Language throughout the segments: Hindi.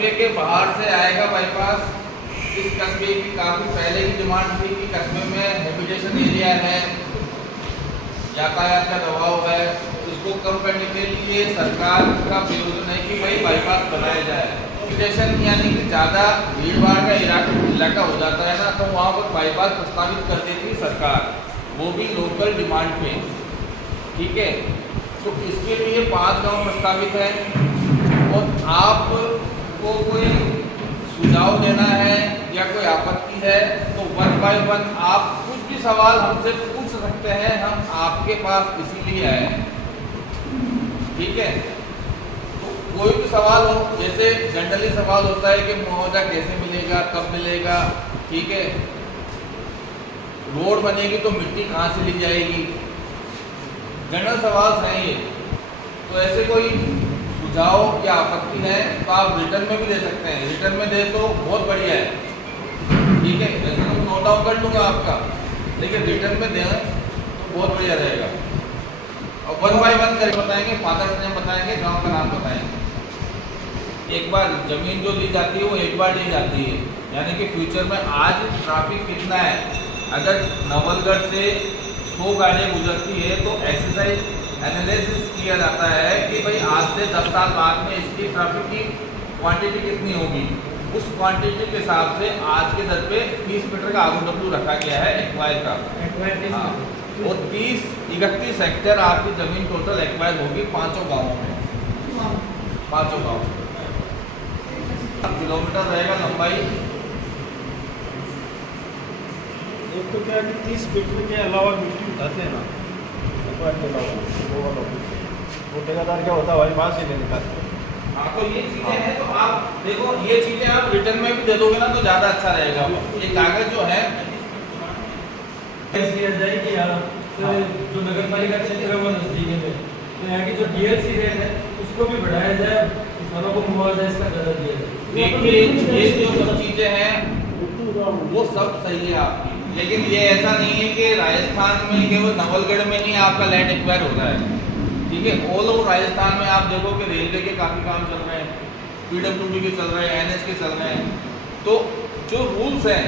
कस्बे के बाहर से आएगा बाईपास। इस कस्बे की काफ़ी पहले की डिमांड थी कि कस्बे में हैबिटेशन एरिया है, यातायात का दबाव है, उसको कम करने के लिए सरकार का प्रयोजन है कि भाई बाईपास बनाया जाए। हैबिटेशन यानी कि ज़्यादा भीड़ भाड़ का इलाका हो जाता है ना, तो वहाँ पर बाईपास प्रस्तावित कर देती है सरकार, वो भी लोकल डिमांड पे। ठीक है, तो इसके लिए 5 गांव प्रस्तावित है और आपको कोई सुझाव देना है या कोई आपत्ति है तो 1 बाय 1 आप कुछ भी सवाल हमसे पूछ सकते हैं, हम आपके पास इसीलिए आए हैं। ठीक है, तो कोई भी सवाल हो, जैसे जनरली सवाल होता है कि मुआवजा कैसे मिलेगा, कब मिलेगा, ठीक है, रोड बनेगी तो मिट्टी कहाँ से ली जाएगी, जनरल सवाल हैं ये। तो ऐसे कोई सुझाव या आपत्ति है तो आप रिटर्न में भी दे सकते हैं, रिटर्न में दे तो बहुत बढ़िया है। ठीक है, वैसे तो नोट डाउन कर लूँगा आपका, लेकिन रिटर्न में दें तो बहुत बढ़िया रहेगा। और 1 बाय 1 करके बताएंगे, फादर्स नेम बताएंगे, गांव का नाम बताएंगे। एक बार ज़मीन जो ली जाती है वो एक बार ली जाती है, यानी कि फ्यूचर में आज ट्रैफिक कितना है, अगर नवलगढ़ से 100 गाड़ियाँ गुजरती है तो एक्सरसाइज एनालिसिस किया जाता है कि भाई आज से 10 साल बाद में इसकी ट्रैफिक की क्वांटिटी कितनी होगी। उस क्वांटिटी के हिसाब से आज के दर पे 30 मीटर का ROW रखा गया है एक्वायर का। हाँ, और 31 हेक्टेयर आपकी ज़मीन टोटल एक्वायर होगी 5 गाँवों में, 5 गाँव। किलोमीटर रहेगा लंबाई। एक तो क्या है कि 30 फीट के अलावा मिट्टी उठाते हैं ना, के अलावा वो ठेकेदार क्या होता है भाई वहाँ से ले निकालते हैं। हाँ, तो ये चीज़ें हैं, तो आप देखो ये चीज़ें आप रिटर्न में भी दे दोगे ना तो ज़्यादा अच्छा रहेगा। ये कागज जो है किया जाए कि जो नगर पालिका क्षेत्र है वो नजदीक है, तो यहाँ की जो DLC रेट है उसको भी बढ़ाया जाए, किसानों को मुआवजा इसका ज़्यादा दिया जाए। देखिए ये जो सब चीज़ें हैं वो सब सही है आपकी, लेकिन ये ऐसा नहीं है कि राजस्थान में केवल नवलगढ़ में ही आपका लैंड एक्वायर हो रहा है। ठीक है, ऑल ओवर राजस्थान में आप देखो कि रेलवे के काफ़ी काम चल रहे हैं, PWD के चल रहे हैं, NH के चल रहे हैं। तो जो रूल्स हैं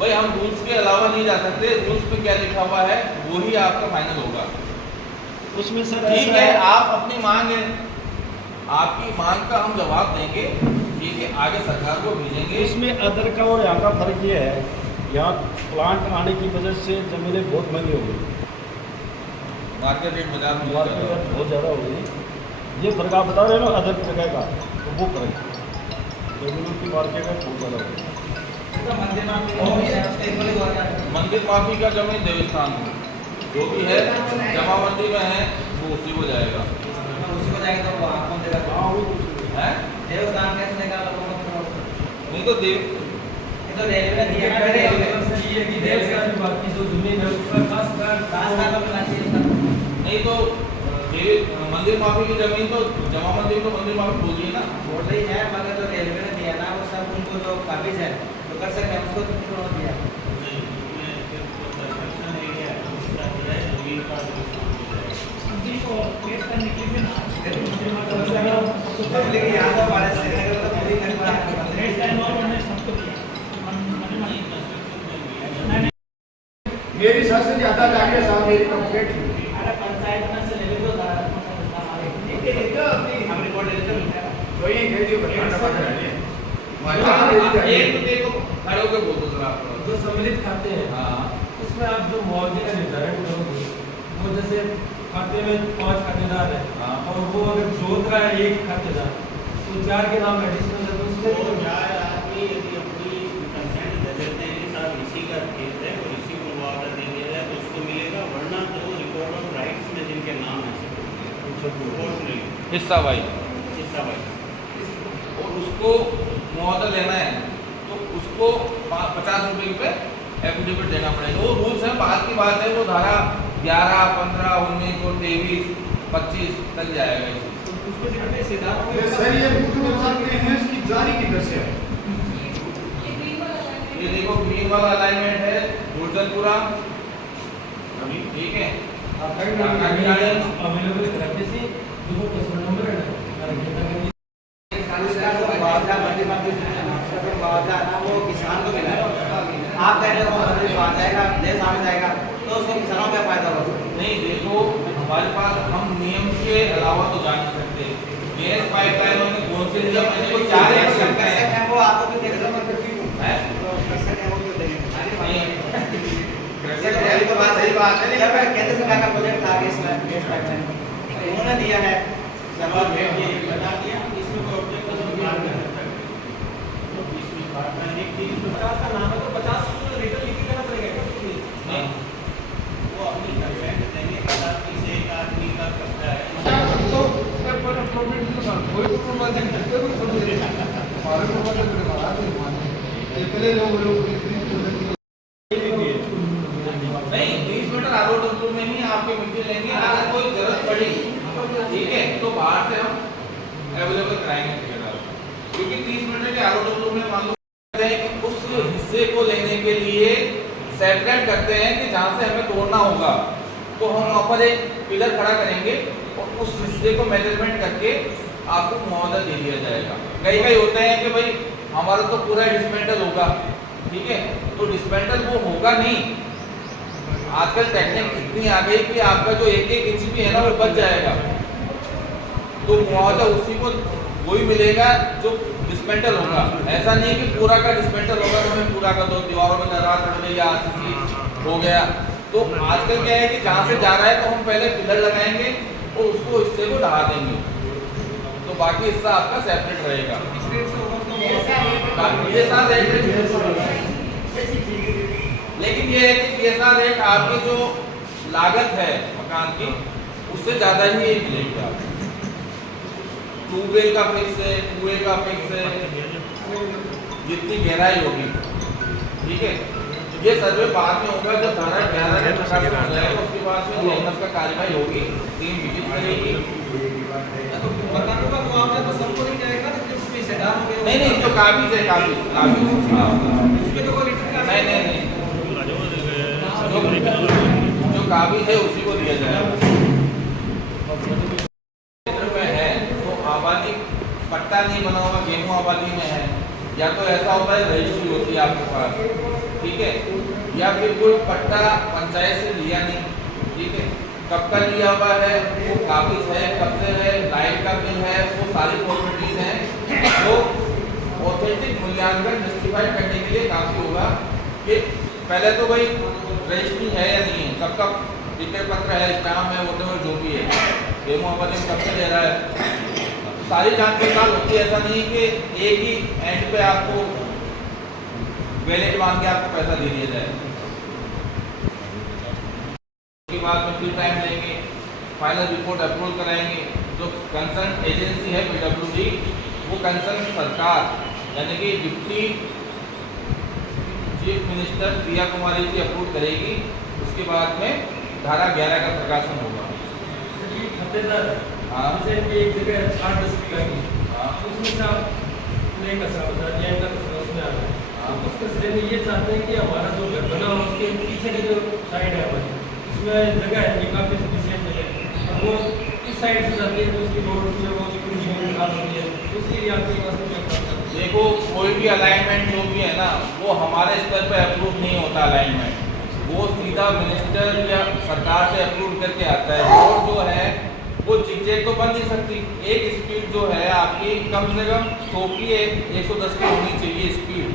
भाई, हम रूल्स के अलावा नहीं जा सकते, रूल्स पे क्या लिखा हुआ है वही आपका फाइनल होगा। उसमें सर ठीक है, आप अपनी मांग है, आपकी मांग का हम जवाब देंगे। ठीक है, आगे सरकार को भेजेंगे। इसमें अदर का और यहाँ का फर्क ये है, यहाँ प्लांट आने की वजह से ज़मीनें बहुत महंगी हो गई, मार्केट रेट बाजार में बहुत ज़्यादा हो गई। ये फर्क आप बता रहे हो ना अदर जगह का, तो वो फर्क ज़मीनों की मार्केट में बहुत ज़्यादा हो गई। मंदिर माफी का जमीन देवस्थान जो भी है जमा मंडी में है वो उसी को जाएगा। नहीं तो देव नहीं तो मंदिर माफी की जमीन तो जमा मंदिर तो मंदिर माफी बोल रही है ना, बोल रही है, मगर जो रेलवे ने दिया ना वो सब उनको जो काबिज है तो कर सकते हैं, उसको तो दिया मेरी सबसे ज्यादा जाके साहब मेरी कंप्लेंट पंचायत में से ले लो हम रिपोर्ट दे देते हैं। तो ये कह दियो एक देखो खड़े होकर बोल दो जरा आप। जो सम्मिलित खाते हैं हाँ, उसमें आप जो मुआवजे का निर्धारण करोगे, वो जैसे खाते में 5 खातेदार है हाँ। और वो अगर जोत रहा है 1 खातेदार, तो 4 के नाम एडिशनल है, तो उसमें आदमी यदि अपनी कंसेंट दे देते हैं कि साहब इसी का खेत है और इसी को मुआवजा देंगे जाए तो उसको मिलेगा, वरना तो रिकॉर्ड ऑफ राइट्स में जिनके नाम है हिस्सा भाई हिस्सा भाई और उसको मुआवजा लेना है तो उसको 50 रुपये पे एफिडेविट देना पड़ेगा। वो रूल्स है, बात की बात है, वो धारा 11, 15, 19 और 23, 25 तक जाएगा। सर ये मुख्य जानते हैं इसकी जारी किधर से है? ये देखो ग्रीन वाला अलाइनमेंट है गुर्जरपुरा, ठीक है, अवेलेबल रखने से जो पर्सनल नंबर है ना उसका जो मुआवजा है ना वो किसान को मिला है। आप कह रहे हो आ जाएगा, देश आने जाएगा, तो उसको किसानों को क्या फायदा होगा? नहीं देखो, हमारे पास हम नियम के अलावा तो जा नहीं सकते। गैस पाइपलाइनों में कौन से नियम है जो 4 एकड़ करते हैं? है वो आपको भी देगा है? ये तो बात सही बात है। जब केंद्र सरकार का प्रोजेक्ट था गैस पाइपलाइन, उन्होंने दिया है सवाल ये बता दिया, इसमें कोई ऑब्जेक्शन नहीं आ सकता। तो इसमें पाइपलाइन एक 350 का नाम है तो 50 लीटर लीकेज करना पड़ेगा क्या? नहीं, वो अपनी कंसेंट देंगे, 50 से एक आदमी का करता है। नहीं 30 मीटर आरो डब्ल्यू में ही आपके मिट्टी लेंगे। अगर कोई जरूरत पड़ी, ठीक है, तो बाहर से हम अवेलेबल कराएंगे ठेकेदार, क्योंकि 30 मीटर के आरो डब्ल्यू में मान लो उस हिस्से को लेने के लिए सेपरेट करते हैं कि जहाँ से हमें तोड़ना होगा, तो हम वहाँ पर एक पिलर खड़ा करेंगे और उस हिस्से को मेजरमेंट करके आपको मुआवजा दे दिया जाएगा। कई कई होते हैं कि भाई हमारा तो पूरा डिस्मेंटल होगा, ठीक है, तो डिस्मेंटल वो होगा नहीं। आजकल टेक्निक इतनी आ गई कि आपका जो एक एक इंच भी है ना वो बच जाएगा, तो मुआवजा उसी को वही मिलेगा जो डिस्मेंटल होगा। ऐसा नहीं कि पूरा का डिस्मेंटल होगा तो हमें पूरा का दो, दीवारों में दरार पड़ गई या आरसीसी हो गया। तो आजकल क्या है कि जहाँ से जा रहा है तो हम पहले पिलर लगाएंगे और उसको हिस्से को ढहा देंगे, तो बाकी हिस्सा आपका सेपरेट रहेगा। ये सारा रेट, लेकिन ये है कि PSR रेट आपकी जो लागत है मकान की उससे ज़्यादा ही ये मिलेगी। ट्यूबवेल का फिक्स है, कुएं का फिक्स है, जितनी गहराई होगी, ठीक है। ये सर्वे बाद में होगा जब धारा 11 के प्रकाशन हो जाएगा, उसके बाद में लेनस का कार्यवाही होगी, 3 विजिट करेगी। मकानों का मुआवजा तो सबको नहीं जाएगा, तो किस में से डाल होंगे? नहीं नहीं, जो काबिज है काबिज उसमें तो कोई रिटर्न का नहीं, जो काबिज है उसी को दिया जाएगा। क्षेत्र में है तो आबादी पट्टा नहीं बना हुआ, गेहूं आबादी में है, या तो ऐसा होता है रजिस्ट्री होती है आपके पास, ठीक है, या फिर कोई पट्टा पंचायत से लिया नहीं, ठीक है, कब का लिया हुआ है, वो काबिज है, कब से है, लाइट का बिल है, वो सारी फॉर्मेलिटीज हैं। तो ऑथेंटिक मूल्यांकन जस्टिफाई करने के लिए काफ़ी होगा कि पहले तो भाई रजिस्ट्री है या नहीं है, कब का विक्रय पत्र है, स्टाम्प है, वो जो भी है, गेहूं आबादी में कब से ले रहा है, सारी जांच पड़ताल होती है। ऐसा नहीं कि एक ही एंड पे आपको वैलिड मान के आपको पैसा दे दिया जाए। उसके बाद में फिर टाइम लेंगे, फाइनल रिपोर्ट अप्रूवल कराएंगे। जो कंसर्न एजेंसी है PWD, वो कंसर्न सरकार यानी कि deputy chief minister Priya Kumari ji approve करेगी। उसके बाद में धारा 11 का प्रकाशन होगा। हाँ एक जगह 8-10 बीघा की, हाँ उसमें से आप नहीं कर सकते, न्याय का उसमें आ रहा है। आप उस कचरे में ये चाहते हैं कि हमारा जो घर बना हो उसके पीछे की जो साइड है हमारी, उसमें जगह है ये काफ़ी सफिशिएंट जगह, अब वो इस साइड से जाती है तो उसकी रोड में वो निकाल होती है, उसके लिए आपके पास में क्या करना है? देखो, कोई भी अलाइनमेंट जो भी है ना, वो हमारे स्तर पे अप्रूव नहीं होता अलाइनमेंट, वो सीधा मिनिस्टर या सरकार से अप्रूव करके आता है। रोड जो है वो जिग-जैग तो बन नहीं सकती। एक स्पीड जो है आपकी कम से कम 100 की 110 की होनी चाहिए स्पीड।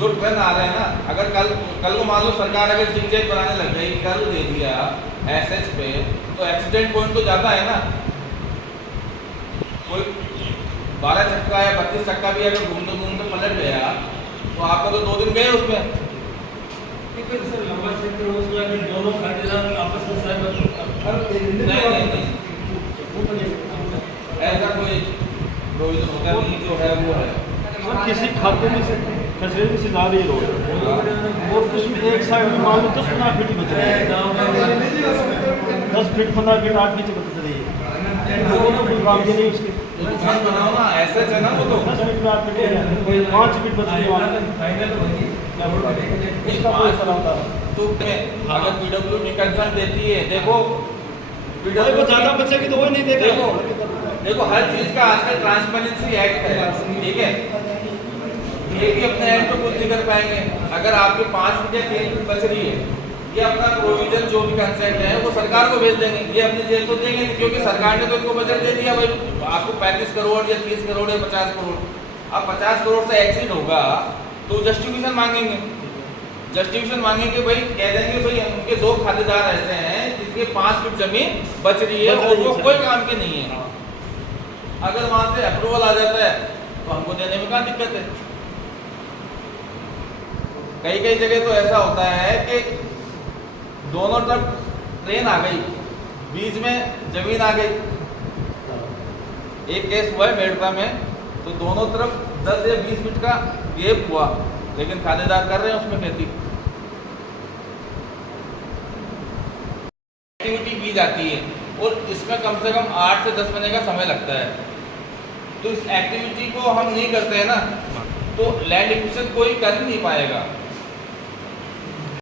जो ट्रेन आ रहे हैं ना, अगर कल को मान लो सरकार अगर जिग-जैग बनाने लग गई, कर दे दिया एसएच पे, तो एक्सीडेंट पॉइंट तो ज़्यादा है ना। कोई 12 चक्का या 32 चक्का भी अगर घूमते घूमते पलट गया तो आपका तो 2 दिन गए उसमें। सर लंबा क्षेत्र उसमें अगर दोनों खातेदार आपस में सहमत नहीं, ऐसा कोई प्रोविजन होता नहीं, जो है वो है। सर किसी खाते में से कचरे में से जा रही रोड और उसमें एक साइड में मान लो 10-15 फीट बच रही है, 10 फीट 15 फीट 8 फीट बच रही है, दोनों फीट काम के नहीं उसके नुकसान बनाओ ना, ऐसे है ना वो तो 10 फीट में 8 फीट 5 फीट बच रही है, फाइनल होगी इसका कोई सलाह था। तो अगर PWD कंसर्न देती है, देखो वो ज़्यादा बचेगी तो वो नहीं देगा। देखो हर चीज़ का आजकल ट्रांसपेरेंसी एक्ट है, ठीक है, ये भी अपने एंड पे कुछ नहीं कर पाएंगे। अगर आपके 5 फीट या 3 फीट बच रही है, ये अपना प्रोविजन जो भी कंसेंट है वो सरकार को भेज देंगे, ये अपनी जेब को देंगे नहीं, क्योंकि सरकार ने तो इनको बजट दे दिया भाई आपको 35 करोड़ या 30 करोड़ या 50 करोड़। अब 50 करोड़ से एक्सीड होगा तो जस्टिफिकेशन मांगेंगे, जस्टिफिकेशन मांगेंगे भाई, कह देंगे भाई उनके 2 खातेदार ऐसे हैं जिनके 5 फीट जमीन बच रही है और वो कोई काम के नहीं है। अगर वहां से अप्रूवल आ जाता है तो हमको देने में क्या दिक्कत है। कई जगह तो ऐसा होता है कि दोनों तरफ ट्रेन आ गई, बीच में जमीन आ गई। एक केस हुआ है मेड़ता में, तो दोनों तरफ 10 या 20 फीट का गैप हुआ, लेकिन खातेदार कर रहे हैं उसमें खेती। एक्टिविटी की जाती है और इसमें कम से कम 8 से 10 महीने का समय लगता है। तो इस एक्टिविटी को हम नहीं करते हैं ना, तो लैंड एक्विजिशन कोई कर ही नहीं पाएगा।